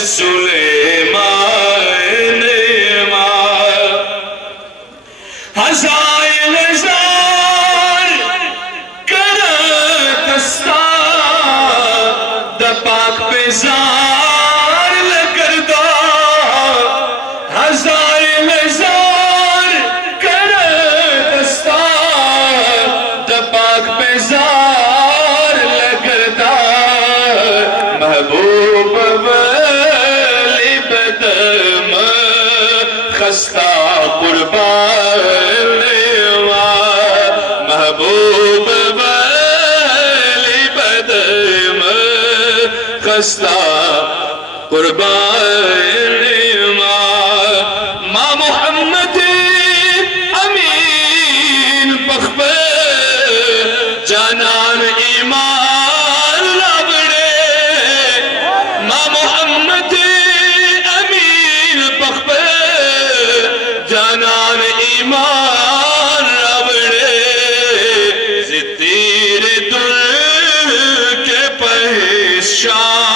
سلیمان ماں ہزار کرتستا دپاک پہ زار لگردہ ہزار کرتستا دپاک پہ زار لگردہ محبوب ولی بدم خستہ قربان محبوب ولی بدم خستہ قربان ماں محمد امین بخب جانان ایمان لابڑے ماں محمد امین بخب جانان ایمان لابڑے زتیر دل کے پہشان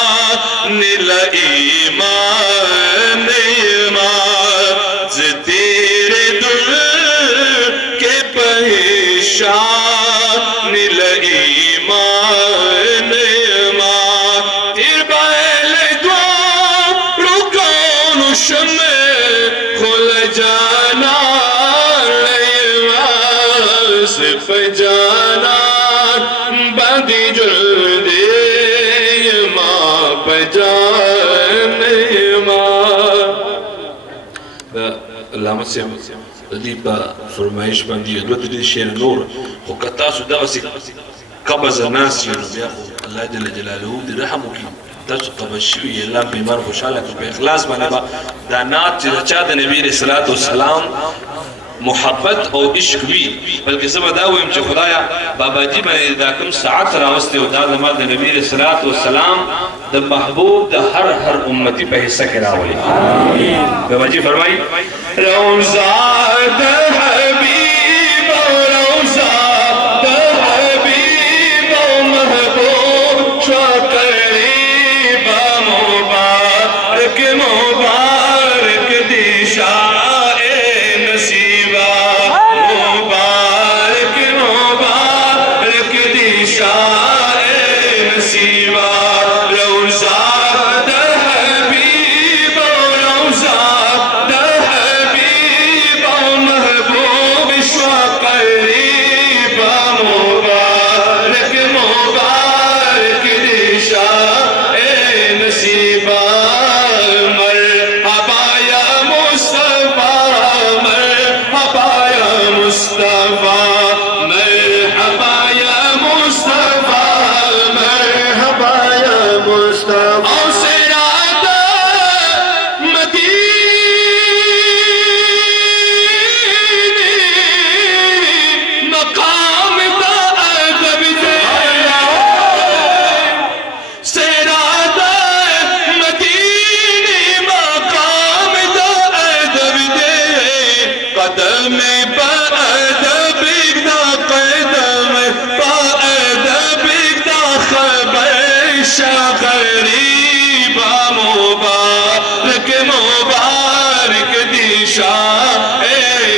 لائیمان زتیر دل کے پہشان لائیمان تیر بیل دعا رکان شمع خل جانا لائیمان صف جانا بندی جلدی ماں پجان ماں علامت سے دیپا فرمائش بندی ادوت دید شیر نور خوکتا سودا وسی قبض ناس یونو بیاخو اللہ جل جلالہ دی رحمو کی تاسو قبشوی اللہ بیمار خوشحالا کو پہ اخلاص بانے با دانات چیزا دا نبی علیہ السلام محبت او عشق بھی بلکہ سب داویم چا خدایا بابا جی میں دا کم ساعت راوستے و دا دمار دا نبی علیہ السلام دا محبوب دا ہر امتی پہ حصہ کرا ولی بابا جی فرمائی روزہ دا حبیب و روزہ دا حبیب و محبوب شکریب مبارک مبارک دیشا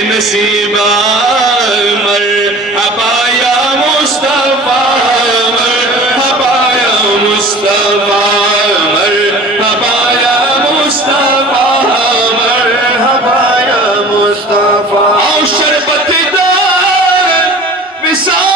نصیبہ مرحبا یا مصطفیٰ مرحبا یا مصطفیٰ مرحبا یا مصطفیٰ مرحبا یا مصطفیٰ او شربت دار وصال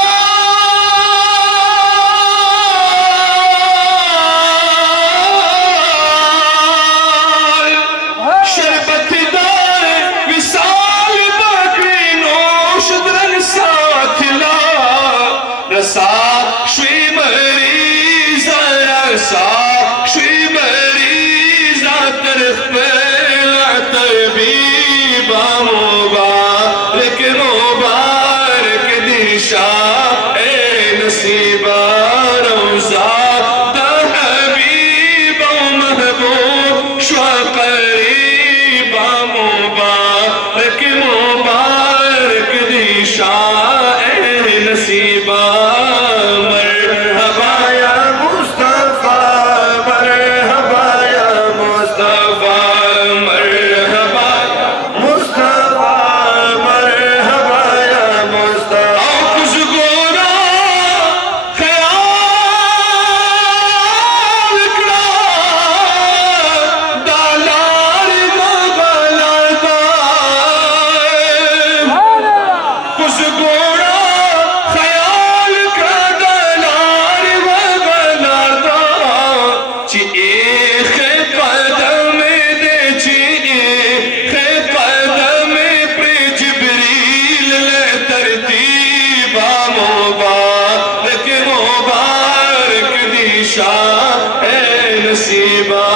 نصیبہ